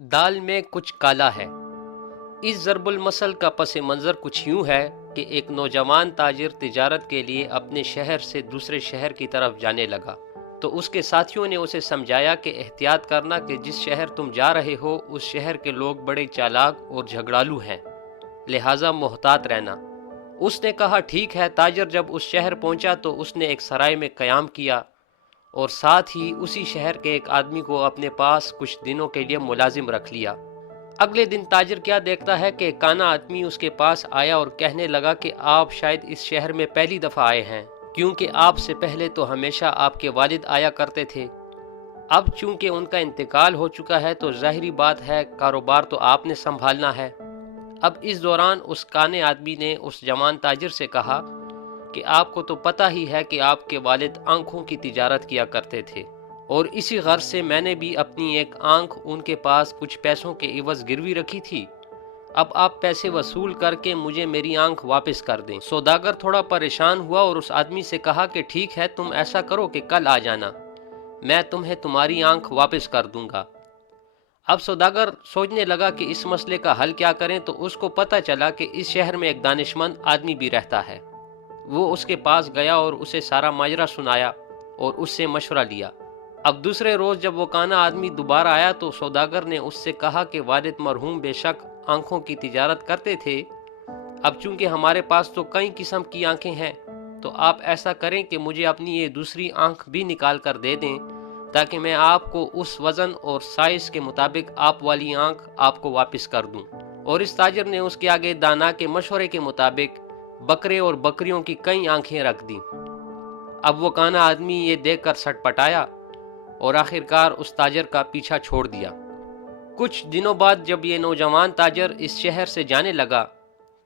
دال میں کچھ کالا ہے۔ اس ضرب المثل کا پس منظر کچھ یوں ہے کہ ایک نوجوان تاجر تجارت کے لیے اپنے شہر سے دوسرے شہر کی طرف جانے لگا، تو اس کے ساتھیوں نے اسے سمجھایا کہ احتیاط کرنا کہ جس شہر تم جا رہے ہو اس شہر کے لوگ بڑے چالاک اور جھگڑالو ہیں، لہٰذا محتاط رہنا۔ اس نے کہا ٹھیک ہے۔ تاجر جب اس شہر پہنچا تو اس نے ایک سرائے میں قیام کیا اور ساتھ ہی اسی شہر کے ایک آدمی کو اپنے پاس کچھ دنوں کے لیے ملازم رکھ لیا۔ اگلے دن تاجر کیا دیکھتا ہے کہ ایک کانا آدمی اس کے پاس آیا اور کہنے لگا کہ آپ شاید اس شہر میں پہلی دفعہ آئے ہیں، کیونکہ آپ سے پہلے تو ہمیشہ آپ کے والد آیا کرتے تھے۔ اب چونکہ ان کا انتقال ہو چکا ہے تو ظاہری بات ہے کاروبار تو آپ نے سنبھالنا ہے۔ اب اس دوران اس کانے آدمی نے اس جوان تاجر سے کہا کہ آپ کو تو پتہ ہی ہے کہ آپ کے والد آنکھوں کی تجارت کیا کرتے تھے، اور اسی غرض سے میں نے بھی اپنی ایک آنکھ ان کے پاس کچھ پیسوں کے عوض گروی رکھی تھی۔ اب آپ پیسے وصول کر کے مجھے میری آنکھ واپس کر دیں۔ سوداگر تھوڑا پریشان ہوا اور اس آدمی سے کہا کہ ٹھیک ہے، تم ایسا کرو کہ کل آ جانا، میں تمہیں تمہاری آنکھ واپس کر دوں گا۔ اب سوداگر سوچنے لگا کہ اس مسئلے کا حل کیا کریں، تو اس کو پتہ چلا کہ اس شہر میں ایک دانشمند آدمی بھی رہتا ہے۔ وہ اس کے پاس گیا اور اسے سارا ماجرا سنایا اور اس سے مشورہ لیا۔ اب دوسرے روز جب وہ کانا آدمی دوبارہ آیا تو سوداگر نے اس سے کہا کہ والد مرحوم بے شک آنکھوں کی تجارت کرتے تھے، اب چونکہ ہمارے پاس تو کئی قسم کی آنکھیں ہیں، تو آپ ایسا کریں کہ مجھے اپنی یہ دوسری آنکھ بھی نکال کر دے دیں، تاکہ میں آپ کو اس وزن اور سائز کے مطابق آپ والی آنکھ آپ کو واپس کر دوں۔ اور اس تاجر نے اس کے آگے دانا کے مشورے کے مطابق بکرے اور بکریوں کی کئی آنکھیں رکھ دیں۔ اب وہ کانا آدمی یہ دیکھ کر سٹ پٹایا اور آخرکار اس تاجر کا پیچھا چھوڑ دیا۔ کچھ دنوں بعد جب یہ نوجوان تاجر اس شہر سے جانے لگا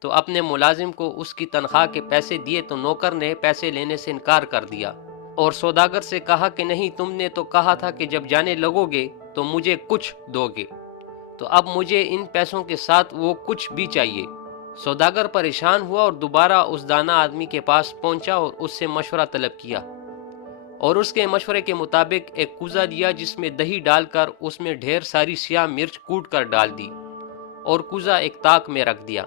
تو اپنے ملازم کو اس کی تنخواہ کے پیسے دیے تو نوکر نے پیسے لینے سے انکار کر دیا اور سوداگر سے کہا کہ نہیں، تم نے تو کہا تھا کہ جب جانے لگو گے تو مجھے کچھ دو گے، تو اب مجھے ان پیسوں کے ساتھ وہ کچھ بھی چاہیے۔ سوداگر پریشان ہوا اور دوبارہ اس دانا آدمی کے پاس پہنچا اور اس سے مشورہ طلب کیا، اور اس کے مشورے کے مطابق ایک کوزہ دیا جس میں دہی ڈال کر اس میں ڈھیر ساری سیاہ مرچ کوٹ کر ڈال دی اور کوزہ ایک تاک میں رکھ دیا۔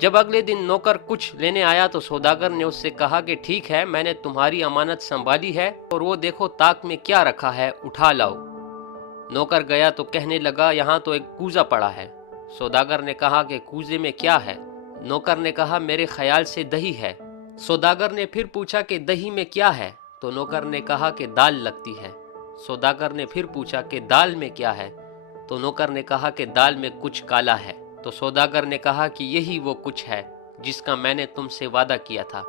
جب اگلے دن نوکر کچھ لینے آیا تو سوداگر نے اس سے کہا کہ ٹھیک ہے، میں نے تمہاری امانت سنبھالی ہے اور وہ دیکھو تاک میں کیا رکھا ہے، اٹھا لاؤ۔ نوکر گیا تو کہنے لگا یہاں تو ایک کوزہ پڑا ہے۔ سوداگر نے کہا کہ کوزے میں کیا ہے؟ نوکر نے کہا میرے خیال سے دہی ہے۔ سوداگر نے پھر پوچھا کہ دہی میں کیا ہے؟ تو نوکر نے کہا کہ دال لگتی ہے۔ سوداگر نے پھر پوچھا کہ دال میں کیا ہے؟ تو نوکر نے کہا کہ دال میں کچھ کالا ہے۔ تو سوداگر نے کہا کہ یہی وہ کچھ ہے جس کا میں نے تم سے وعدہ کیا تھا،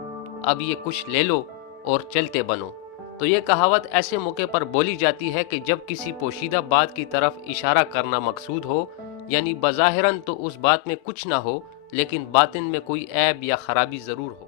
اب یہ کچھ لے لو اور چلتے بنو۔ تو یہ کہاوت ایسے موقع پر بولی جاتی ہے کہ جب کسی پوشیدہ بات کی طرف اشارہ کرنا مقصود ہو، یعنی بظاہراً تو اس بات میں کچھ نہ ہو لیکن باطن میں کوئی عیب یا خرابی ضرور ہو۔